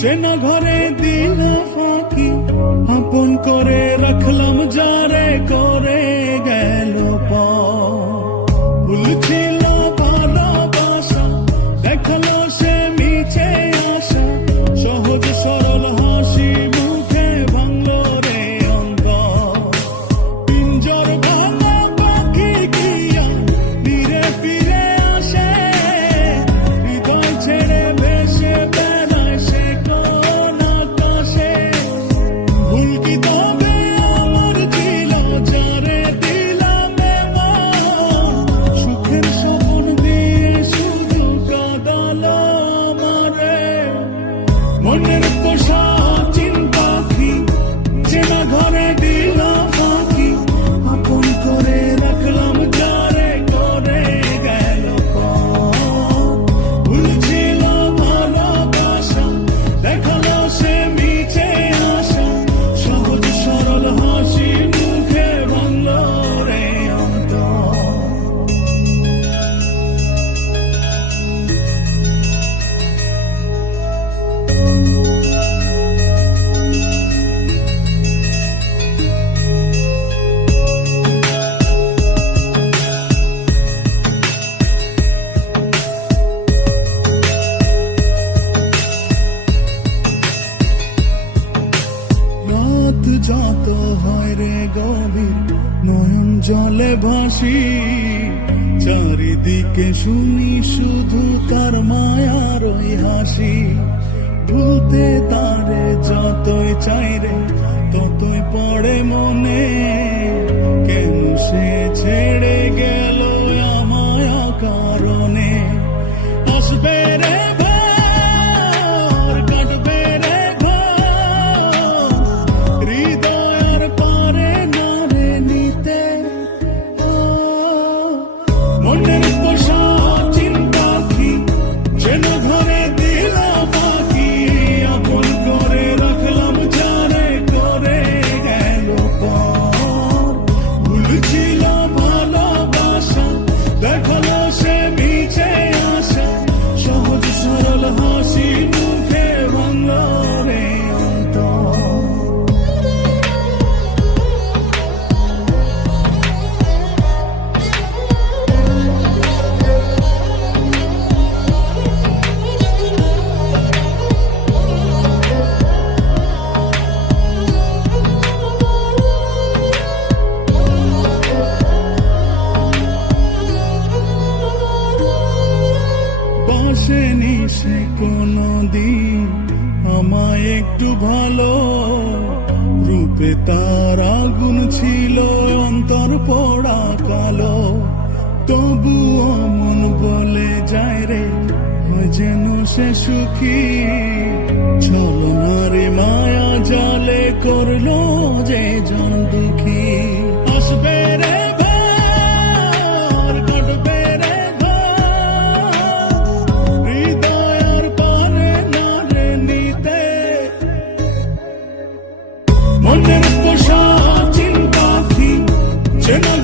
চেনা ঘরে দিল ফাঁকি, আপন করে রাখলাম যারে করে গেল ভুল ছিল ভালোবাসা, দেখালো সে মিছে আশা, সহজ সরল হাসি মুখে ভাঙলো রে অন্তর। পিঞ্জর ভাঙা পাখি কিয়া ফিরে ফিরে আসে, হৃদয় ছেড়ে ভেসে বেড়ায় সে কোন আকাশে। ভুল কি তবে আমার ছিল যারে দিলাম এমন, সুখের স্বপ্ন দিয়ে শুধু কাঁদালো আমারে। মনের পোষা চিন পাখি, চেনা ঘরে দিলাম ফাঁকি, আপন করে রাখলাম যারে করে গেল ভুল ছিল ভালোবাসা, দেখালো সে মিছে আশা, সহজ সরল হাসি মুখে ভাঙলো রে অন্তর। রাত যত হয় রে গভীর, নয়ন জলে ভাসি, চারিদিকে শুনি শুধু তার মায়ার ওই হাসি। ভুলতে তারে যতই চাই রে ততই পড়ে মনে, কেন সে ছেড়ে গেল আমায় কারণে। আসবে রে ভোর, কাটবে রে ঘোর, হৃদয় আর পারে না রে নিতে। মনের পোষা চিন পাখি, চেনা ঘরে দিলাম ফাঁকি, আপন করে রাখলাম যারে করে গেল ভুল ছিল ভালোবাসা, দেখালো সে মিছে আশা, সহজ সরল হাসি মুখে ভাঙলো রে অন্তর। বাসেনি সে কোনদিন আমায় একটু ভালো, রূপে তার আগুন ছিল অন্তর পোড়া কালো। তবুও মন বলে যায় রে হয় যেন সে সুখী, ছলনারে মায়া জালে করলো যে জন দুঃখী। আসবে রে ভোর, কাটবে রে ঘোর, হৃদয় আর পারে না রে নিতে। মনের পোষা চিন পাখি, চেনা